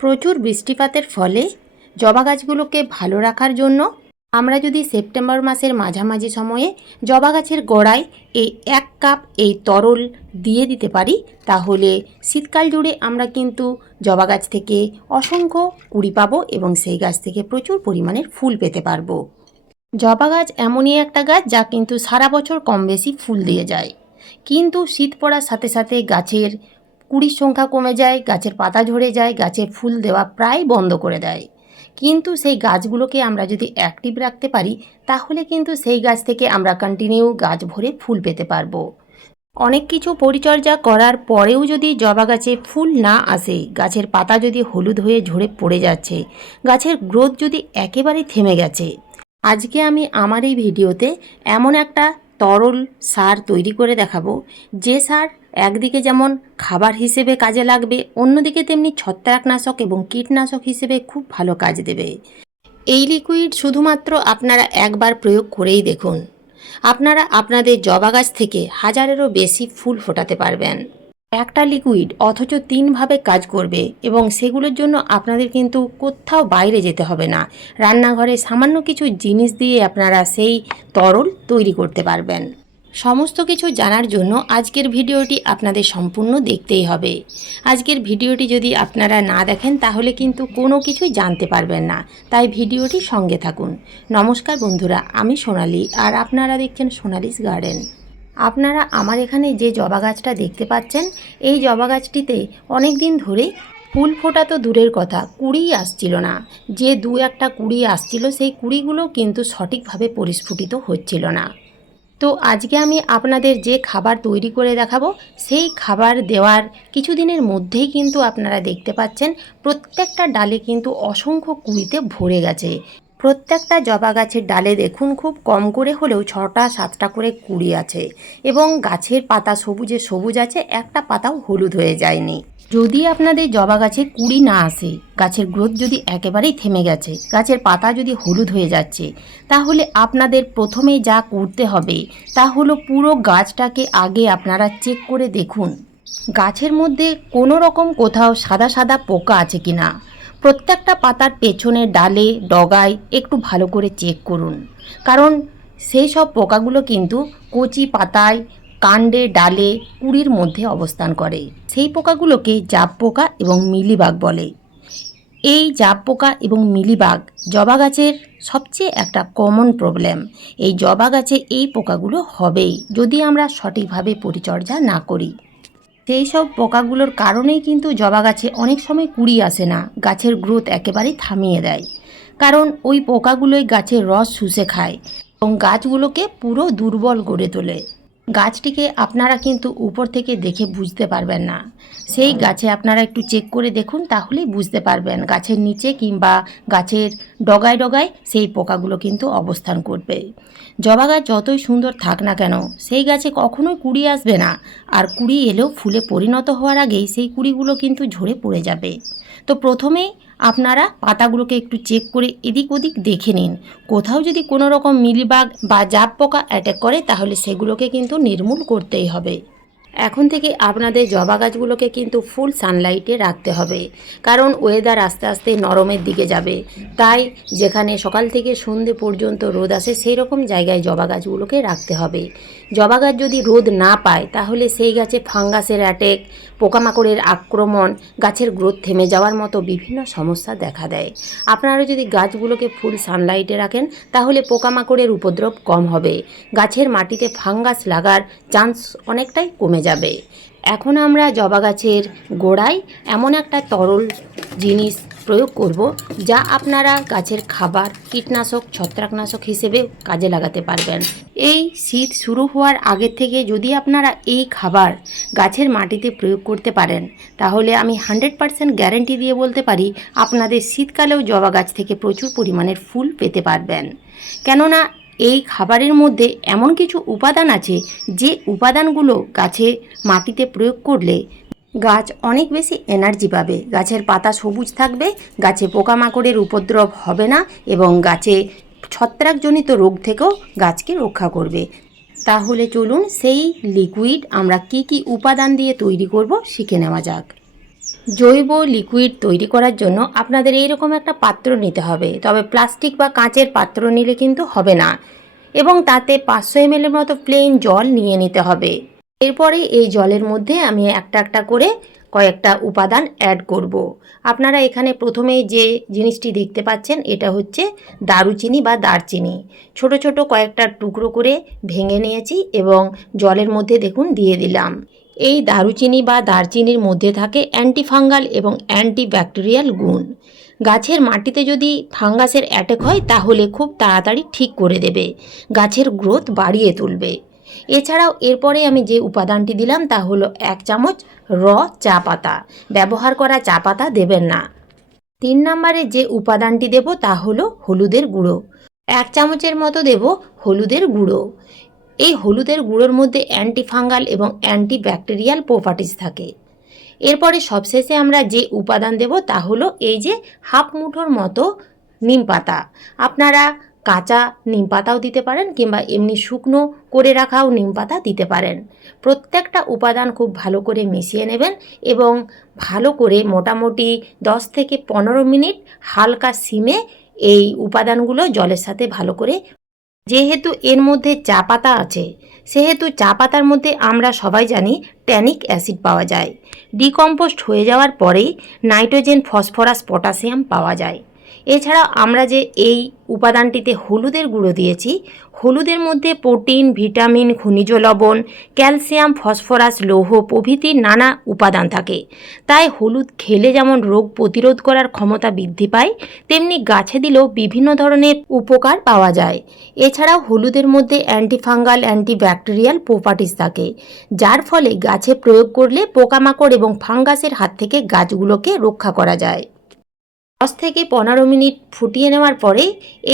প্রচুর বৃষ্টিপাতের ফলে জবা গাছগুলোকে ভালো রাখার জন্য আমরা যদি সেপ্টেম্বর মাসের মাঝামাঝি সময়ে জবা গাছের গোড়ায় এই এক কাপ এই তরল দিয়ে দিতে পারি, তাহলে শীতকাল জুড়ে আমরা কিন্তু জবা গাছ থেকে অসংখ্য কুড়ি পাবো এবং সেই গাছ থেকে প্রচুর পরিমাণের ফুল পেতে পারব। জবা গাছ এমনই একটা গাছ যা কিন্তু সারা বছর কম বেশি ফুল দিয়ে যায়। কিন্তু শীত পড়ার সাথে সাথে গাছের কুড়ির সংখ্যা কমে যায়, গাছের পাতা ঝরে যায়, গাছের ফুল দেওয়া প্রায় বন্ধ করে দেয়। কিন্তু সেই গাছগুলোকে আমরা যদি অ্যাক্টিভ রাখতে পারি, তাহলে কিন্তু সেই গাছ থেকে আমরা কন্টিনিউ গাছ ভরে ফুল পেতে পারব। অনেক কিছু পরিচর্যা করার পরেও যদি জবা গাছে ফুল না আসে, গাছের পাতা যদি হলুদ হয়ে ঝরে পড়ে যাচ্ছে, গাছের গ্রোথ যদি একেবারেই থেমে গেছে, আজকে আমি আমার এই ভিডিওতে এমন একটা তরল সার তৈরি করে দেখাবো, যে সার একদিকে যেমন খাবার হিসেবে কাজে লাগবে, অন্যদিকে তেমনি ছত্রাকনাশক এবং কীটনাশক হিসেবে খুব ভালো কাজ দেবে। এই লিকুইড শুধুমাত্র আপনারা একবার প্রয়োগ করেই দেখুন। আপনারা আপনাদের জবা গাছ থেকে হাজারেরও বেশি ফুল ফোটাতে পারবেন। একটা লিকুইড অথচ তিনভাবে কাজ করবে এবং সেগুলোর জন্য আপনাদের কিন্তু কোথাও বাইরে যেতে হবে না। রান্নাঘরে সামান্য কিছু জিনিস দিয়ে আপনারা সেই তরল তৈরি করতে পারবেন। সমস্ত কিছু জানার জন্য আজকের ভিডিওটি আপনাদের সম্পূর্ণ দেখতেই হবে। আজকের ভিডিওটি যদি আপনারা না দেখেন, তাহলে কিন্তু কোনো কিছুই জানতে পারবেন না। তাই ভিডিওটি সঙ্গে থাকুন। নমস্কার বন্ধুরা, আমি সোনালি আর আপনারা দেখছেন সোনালিস গার্ডেন। আপনারা আমার এখানে যে জবা গাছটা দেখতে পাচ্ছেন, এই জবা গাছটিতে অনেক দিন ধরে ফুল ফোটা তো দূরের কথা কুড়িই আসছিল না। যে দু একটা কুড়ি আসছিল, সেই কুড়িগুলো কিন্তু সঠিকভাবে পরিস্ফুটিত হচ্ছিল না। তো আজকে আমি আপনাদের যে খাবার তৈরি করে দেখাবো, সেই খাবার দেওয়ার কিছুদিনের মধ্যেই কিন্তু আপনারা দেখতে পাচ্ছেন, প্রত্যেকটা ডালে কিন্তু অসংখ্য কুড়িতে ভরে গেছে। প্রত্যেকটা জবা গাছের ডালে দেখুন, খুব কম করে হলেও ছটা, সাতটা করে কুড়ি আছে। এবং গাছের পাতা সবুজে সবুজ আছে, একটা পাতাও হলুদ হয়ে যায়নি। যদি আপনাদের জবা গাছে কুড়ি না আসে, গাছের গ্রোথ যদি একেবারেই থেমে গেছে, গাছের পাতা যদি হলুদ হয়ে যাচ্ছে, তাহলে আপনাদের প্রথমে যা করতে হবে, তা হলো পুরো গাছটাকে আগে আপনারা চেক করে দেখুন। গাছের মধ্যে কোনো রকম কোথাও সাদা সাদা পোকা আছে কি না প্রত্যেকটা পাতার পেছনে ডালে, ডগায় একটু ভালো করে চেক করুন। কারণ সেই সব পোকাগুলো কিন্তু কচি পাতায় কাণ্ডে, ডালে, কুড়ির মধ্যে অবস্থান করে। সেই পোকাগুলোকে জাপ পোকা এবং মিলিবাগ বলে। এই জাপ পোকা এবং মিলিবাগ জবা গাছের সবচেয়ে একটা কমন প্রবলেম এই জবা গাছে এই পোকাগুলো হবেই, যদি আমরা সঠিকভাবে পরিচর্যা না করি। সেই সব পোকাগুলোর কারণেই কিন্তু জবা গাছে অনেক সময় কুড়ি আসে না, গাছের গ্রোথ একেবারেই থামিয়ে দেয়। কারণ ওই পোকাগুলোই গাছের রস শুষে খায় এবং গাছগুলোকে পুরো দুর্বল করে তোলে। গাছটিকে আপনারা কিন্তু উপর থেকে দেখে বুঝতে পারবেন না। সেই গাছে আপনারা একটু চেক করে দেখুন, তাহলেই বুঝতে পারবেন গাছের নিচে কিংবা গাছের ডগায় ডগায় সেই পোকাগুলো কিন্তু অবস্থান করবে। জবা গাছ যতই সুন্দর থাক না কেন, সেই গাছে কখনোই কুড়ি আসবে না। আর কুড়ি এলেও ফুলে পরিণত হওয়ার আগেই সেই কুড়িগুলো কিন্তু ঝরে পড়ে যাবে। তো প্রথমেই আপনারা পাতাগুলোকে একটু চেক করে এদিক ওদিক দেখে নিন। কোথাও যদি কোনো রকম মিলিবাগ বা জাপ পোকা অ্যাটাক করে, তাহলে সেগুলোকে কিন্তু নির্মূল করতেই হবে। এখন থেকে আপনাদের জবা গাছগুলোকে কিন্তু ফুল সানলাইটে রাখতে হবে, কারণ ওয়েদার আস্তে আস্তে নরমের দিকে যাবে। তাই যেখানে সকাল থেকে সন্ধে পর্যন্ত রোদ আসে সেই রকম জায়গায় জবা গাছগুলোকে রাখতে হবে। জবা গাছ যদি রোদ না পায়, তাহলে সেই গাছে ফাঙ্গাসের অ্যাটেক পোকামাকড়ের আক্রমণ, গাছের গ্রোথ থেমে যাওয়ার মতো বিভিন্ন সমস্যা দেখা দেয়। আপনারা যদি গাছগুলোকে ফুল সানলাইটে রাখেন, তাহলে পোকামাকড়ের উপদ্রব কম হবে। গাছের মাটিতে ফাঙ্গাস লাগার চান্স অনেকটাই কমে যাবে। এখন আমরা জবা গাছের গোড়ায় এমন একটা তরল জিনিস প্রয়োগ করব, যা আপনারা গাছের খাবার, কীটনাশক, ছত্রাকনাশক হিসেবে কাজে লাগাতে পারবেন। এই শীত শুরু হওয়ার আগের থেকে যদি আপনারা এই খাবার গাছের মাটিতে প্রয়োগ করতে পারেন, তাহলে আমি হান্ড্রেড পারসেন্ট গ্যারেন্টি দিয়ে বলতে পারি, আপনাদের শীতকালেও জবা গাছ থেকে প্রচুর পরিমাণের ফুল পেতে পারবেন। কেননা, এই খাবারের মধ্যে এমন কিছু উপাদান আছে, যে উপাদানগুলো গাছে মাটিতে প্রয়োগ করলে গাছ অনেক বেশি এনার্জি পাবে। গাছের পাতা সবুজ থাকবে, গাছে পোকামাকড়ের উপদ্রব হবে না এবং গাছে ছত্রাকজনিত রোগ থেকেও গাছকে রক্ষা করবে। তাহলে চলুন সেই লিকুইড আমরা কি কি উপাদান দিয়ে তৈরি করব শিখে নেওয়া যাক। জৈব লিকুইড তৈরি করার জন্য আপনাদের এইরকম একটা পাত্র নিতে হবে, তবে প্লাস্টিক বা কাঁচের পাত্র নিলে কিন্তু হবে না। এবং তাতে পাঁচশো এমএলের মতো প্লেন জল নিয়ে নিতে হবে। এরপরে এই জলের মধ্যে আমি একটা একটা করে কয়েকটা উপাদান অ্যাড করব। আপনারা এখানে প্রথমেই যে জিনিসটি দেখতে পাচ্ছেন, এটা হচ্ছে দারুচিনি বা দারচিনি। ছোট ছোট কয়েকটা টুকরো করে ভেঙে নিয়েছি এবং জলের মধ্যে দেখুন দিয়ে দিলাম। এই দারুচিনি বা দারচিনির মধ্যে থাকে অ্যান্টিফাঙ্গাল এবং অ্যান্টিব্যাকটেরিয়াল গুণ। গাছের মাটিতে যদি ফাঙ্গাসের অ্যাটেক হয়, তাহলে খুব তাড়াতাড়ি ঠিক করে দেবে। গাছের গ্রোথ বাড়িয়ে তুলবে। এছাড়াও এরপরে আমি যে উপাদানটি দিলাম তা হলো এক চামচ র চা পাতা। ব্যবহার করা চা পাতা দেবেন না। তিন নম্বরে যে উপাদানটি দেব তা হলো হলুদের গুঁড়ো। এক চামচের মতো দেব হলুদের গুঁড়ো। এই হলুদের গুঁড়োর মধ্যে অ্যান্টিফাঙ্গাল এবং অ্যান্টিব্যাকটেরিয়াল প্রপার্টিস থাকে। এরপরে সবশেষে আমরা যে উপাদান দেব তা হলো এই যে হাফ মুঠোর মতো নিম পাতা। আপনারা কাঁচা নিম পাতাও দিতে পারেন কিংবা এমনি শুকনো করে রাখাও নিম পাতা দিতে পারেন। প্রত্যেকটা উপাদান খুব ভালো করে মিশিয়ে নেবেন এবং ভালো করে মোটামুটি দশ থেকে পনেরো মিনিট হালকা সিমে এই উপাদানগুলো জলের সাথে ভালো করে যেহেতু এর মধ্যে চা পাতা আছে, সেহেতু চা পাতার মধ্যে আমরা সবাই জানি ট্যানিক অ্যাসিড পাওয়া যায়। ডিকম্পোস্ট হয়ে যাওয়ার পরেই নাইট্রোজেন, ফসফরাস, পটাশিয়াম পাওয়া যায়। এছাড়া আমরা যে এই উপাদানটিতে হলুদের গুঁড়ো দিয়েছি, হলুদের মধ্যে প্রোটিন, ভিটামিন, খনিজ লবণ, ক্যালসিয়াম, ফসফরাস, লৌহ প্রভৃতি নানা উপাদান থাকে। তাই হলুদ খেলে যেমন রোগ প্রতিরোধ করার ক্ষমতা বৃদ্ধি পায়, তেমনি গাছে দিলেও বিভিন্ন ধরনের উপকার পাওয়া যায়। এছাড়াও হলুদের মধ্যে অ্যান্টিফাঙ্গাল, অ্যান্টিব্যাকটেরিয়াল প্রপার্টিস থাকে, যার ফলে গাছে প্রয়োগ করলে পোকামাকড় এবং ফাঙ্গাসের হাত থেকে গাছগুলোকে রক্ষা করা যায়। দশ থেকে পনেরো মিনিট ফুটিয়ে নেওয়ার পরে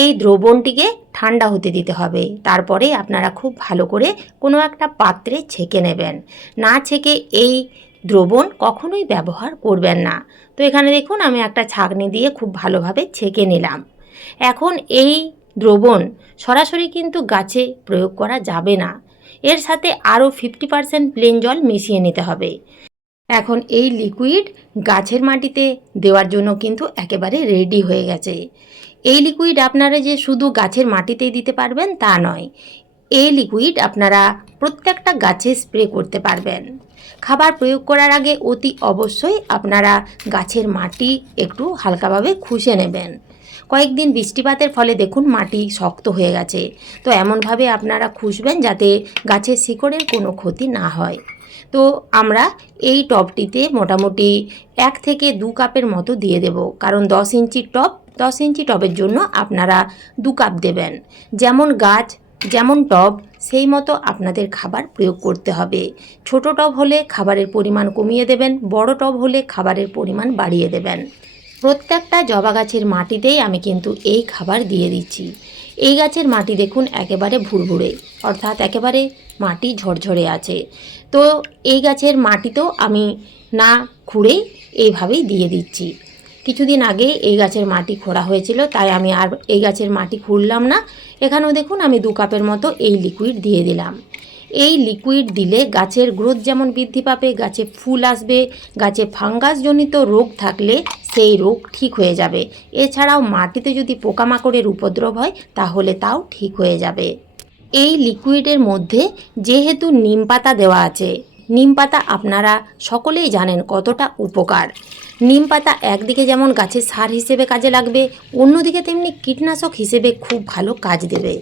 এই দ্রবণটিকে ঠান্ডা হতে দিতে হবে। তারপরে আপনারা খুব ভালো করে কোনো একটা পাত্রে ছেঁকে নেবেন। না ছেঁকে এই দ্রবণ কখনোই ব্যবহার করবেন না। তো এখানে দেখুন, আমি একটা ছাঁকনি দিয়ে খুব ভালোভাবে ছেঁকে নিলাম। এখন এই দ্রবণ সরাসরি কিন্তু গাছে প্রয়োগ করা যাবে না। এর সাথে আরও ফিফটি পার্সেন্ট প্লেন জল মিশিয়ে নিতে হবে। এখন এই লিকুইড গাছের মাটিতে দেওয়ার জন্য কিন্তু একেবারে রেডি হয়ে গেছে। এই লিকুইড আপনারা যে শুধু গাছের মাটিতেই দিতে পারবেন তা নয়, এই লিকুইড আপনারা প্রত্যেকটা গাছে স্প্রে করতে পারবেন। খাবার প্রয়োগ করার আগে অতি অবশ্যই আপনারা গাছের মাটি একটু হালকাভাবে খুশে নেবেন। কয়েকদিন বৃষ্টিপাতের ফলে দেখুন মাটি শক্ত হয়ে গেছে। তো এমনভাবে আপনারা খুশবেন যাতে গাছের শিকড়ের কোনো ক্ষতি না হয়। তো আমরা এই টবটিতে মোটামুটি এক থেকে দু কাপের মতো দিয়ে দেব। কারণ দশ ইঞ্চির টব দশ ইঞ্চি টবের জন্য আপনারা দু কাপ দেবেন। যেমন গাছ, যেমন টব সেই মতো আপনাদের খাবার প্রয়োগ করতে হবে। ছোট টব হলে খাবারের পরিমাণ কমিয়ে দেবেন, বড় টব হলে খাবারের পরিমাণ বাড়িয়ে দেবেন। প্রত্যেকটা জবা গাছের মাটিতেই আমি কিন্তু এই খাবার দিয়ে দিচ্ছি। এই গাছের মাটি দেখুন একেবারে ভুরভুরে, অর্থাৎ একেবারে মাটি ঝরঝরে আছে। তো এই গাছের মাটি তো আমি না খুঁড়েই এইভাবেই দিয়ে দিচ্ছি। কিছুদিন আগে এই গাছের মাটি খোঁড়া হয়েছিল, তাই আমি আর এই গাছের মাটি খুঁড়লাম না। এখানেও দেখুন আমি দু কাপের মতো এই লিকুইড দিয়ে দিলাম। এই লিকুইড দিলে গাছের গ্রোথ যেমন বৃদ্ধি পাবে, গাছে ফুল আসবে, গাছে ফাঙ্গাসজনিত রোগ থাকলে সেই রোগ ঠিক হয়ে যাবে। এছাড়াও মাটিতে যদি পোকামাকড়ের উপদ্রব হয়, তাহলে তাও ঠিক হয়ে যাবে। এই লিকুইডের মধ্যে যেহেতু নিম পাতা দেওয়া আছে, নিম পাতা আপনারা সকলেই জানেন কতটা উপকার। নিম পাতা একদিকে যেমন গাছের সার হিসেবে কাজে লাগবে, অন্যদিকে তেমনি কীটনাশক হিসেবে খুব ভালো কাজ দেবে।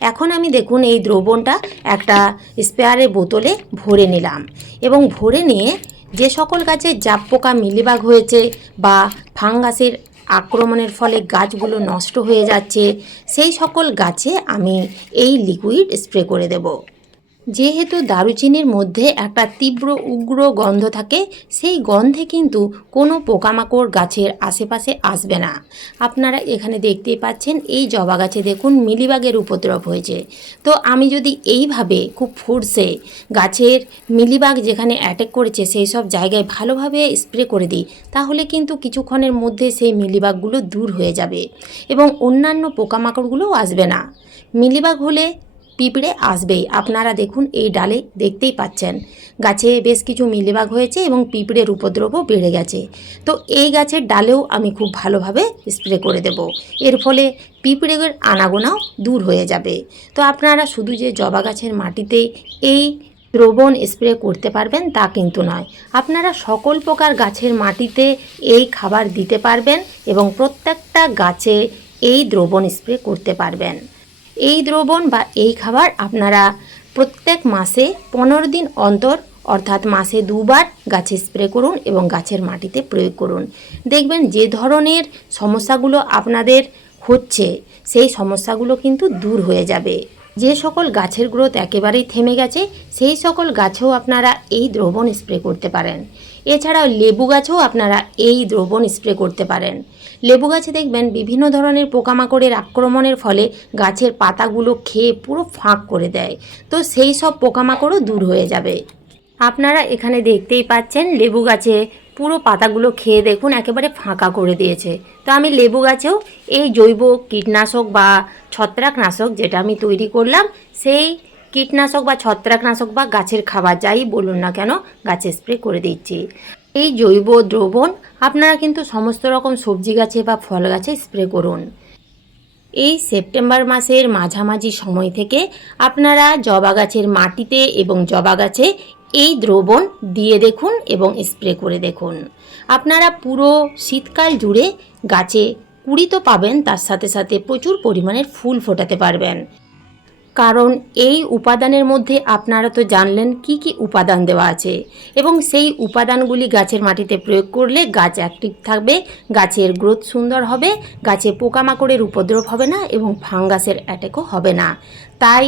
এখন আমি দেখুন এই দ্রবণটা একটা স্পেয়ারের বোতলে ভরে নিলাম এবং ভরে নিয়ে যে সকল গাছে জাপ পোকা, মিলিবাগ হয়েছে বা ফাঙ্গাসের আক্রমণের ফলে গাছগুলো নষ্ট হয়ে যাচ্ছে, সেই সকল গাছে আমি এই লিকুইড স্প্রে করে দেব। যেহেতু দারুচিনির মধ্যে একটা তীব্র উগ্র গন্ধ থাকে, সেই গন্ধে কিন্তু কোনো পোকামাকড় গাছের আশেপাশে আসবে না। আপনারা এখানে দেখতেই পাচ্ছেন, এই জবা গাছে দেখুন মিলিবাগের উপদ্রব হয়েছে। তো আমি যদি এইভাবে খুব ফুরসে গাছের মিলিবাগ যেখানে অ্যাটাক করেছে, সেই সব জায়গায় ভালোভাবে স্প্রে করে দিই, তাহলে কিন্তু কিছুক্ষণের মধ্যে সেই মিলিবাগগুলো দূর হয়ে যাবে এবং অন্যান্য পোকামাকড়গুলোও আসবে না। মিলিবাগ হলে পিঁপড়ে আসবেই। আপনারা দেখুন, এই ডালে দেখতেই পাচ্ছেন। গাছে বেশ কিছু মিলিবাগ হয়েছে এবং পিঁপড়ের উপদ্রবও বেড়ে গেছে। তো এই গাছের ডালেও আমি খুব ভালোভাবে স্প্রে করে দেব। এর ফলে পিঁপড়ের আনাগোনাও দূর হয়ে যাবে। তো আপনারা শুধু যে জবা গাছের মাটিতে এই দ্রবণ স্প্রে করতে পারবেন তা কিন্তু নয়। আপনারা সকল প্রকার গাছের মাটিতে এই খাবার দিতে পারবেন এবং প্রত্যেকটা গাছে এই দ্রবণ স্প্রে করতে পারবেন। এই দ্রবণ বা এই খাবার আপনারা প্রত্যেক মাসে পনেরো দিন অন্তর, অর্থাৎ মাসে দুবার গাছে স্প্রে করুন এবং গাছের মাটিতে প্রয়োগ করুন। দেখবেন যে ধরনের সমস্যাগুলো আপনাদের হচ্ছে, সেই সমস্যাগুলো কিন্তু দূর হয়ে যাবে। যে সকল গাছের গ্রোথ একেবারেই থেমে গেছে, সেই সকল গাছেও আপনারা এই দ্রবণ স্প্রে করতে পারেন। এছাড়াও লেবু গাছেও আপনারা এই দ্রবণ স্প্রে করতে পারেন। লেবু গাছে দেখবেন বিভিন্ন ধরনের পোকামাকড়ের আক্রমণের ফলে গাছের পাতাগুলো খেয়ে পুরো ফাঁক করে দেয়। তো সেই সব পোকামাকড়ও দূর হয়ে যাবে। আপনারা এখানে দেখতেই পাচ্ছেন লেবু গাছে পুরো পাতাগুলো খেয়ে দেখুন একেবারে ফাঁকা করে দিয়েছে। তো আমি লেবু গাছেও এই জৈব কীটনাশক বা ছত্রাকনাশক যেটা আমি তৈরি করলাম, সেই কীটনাশক বা ছত্রাকনাশক বা গাছের খাবার যাই বলুন না কেন গাছে স্প্রে করে দিচ্ছি। এই জৈব দ্রবণ আপনারা কিন্তু সমস্ত রকম সবজি গাছে বা ফল গাছে স্প্রে করুন। এই সেপ্টেম্বর মাসের মাঝামাঝি সময় থেকে আপনারা জবা গাছের মাটিতে এবং জবা গাছে এই দ্রবণ দিয়ে দেখুন এবং স্প্রে করে দেখুন। আপনারা পুরো শীতকাল জুড়ে গাছে কুড়ি তো পাবেন, তার সাথে সাথে প্রচুর পরিমাণের ফুল ফোটাতে পারবেন। কারণ এই উপাদানের মধ্যে আপনারা তো জানলেন কি কি উপাদান দেওয়া আছে এবং সেই উপাদানগুলি গাছের মাটিতে প্রয়োগ করলে গাছ অ্যাক্টিভ থাকবে, গাছের গ্রোথ সুন্দর হবে, গাছে পোকামাকড়ের উপদ্রব হবে না এবং ফাঙ্গাসের অ্যাটাকও হবে না। তাই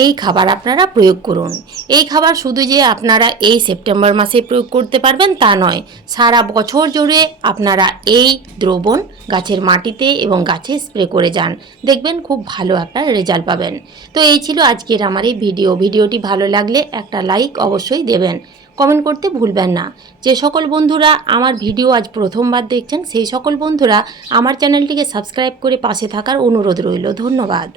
এই খাবার আপনারা প্রয়োগ করুন। এই খাবার শুধু যে আপনারা এই সেপ্টেম্বর মাসে প্রয়োগ করতে পারবেন তা নয়, সারা বছর জুড়ে আপনারা এই দ্রবণ গাছের মাটিতে এবং গাছে স্প্রে করে যান। দেখবেন খুব ভালো একটা রেজাল্ট পাবেন। তো এই ছিল আজকের আমার এই ভিডিও। ভিডিওটি ভালো লাগলে একটা লাইক অবশ্যই দেবেন। কমেন্ট করতে ভুলবেন না। যে সকল বন্ধুরা আমার ভিডিও আজ প্রথমবার দেখছেন, সেই সকল বন্ধুরা আমার চ্যানেলটিকে সাবস্ক্রাইব করে পাশে থাকার অনুরোধ রইল। ধন্যবাদ।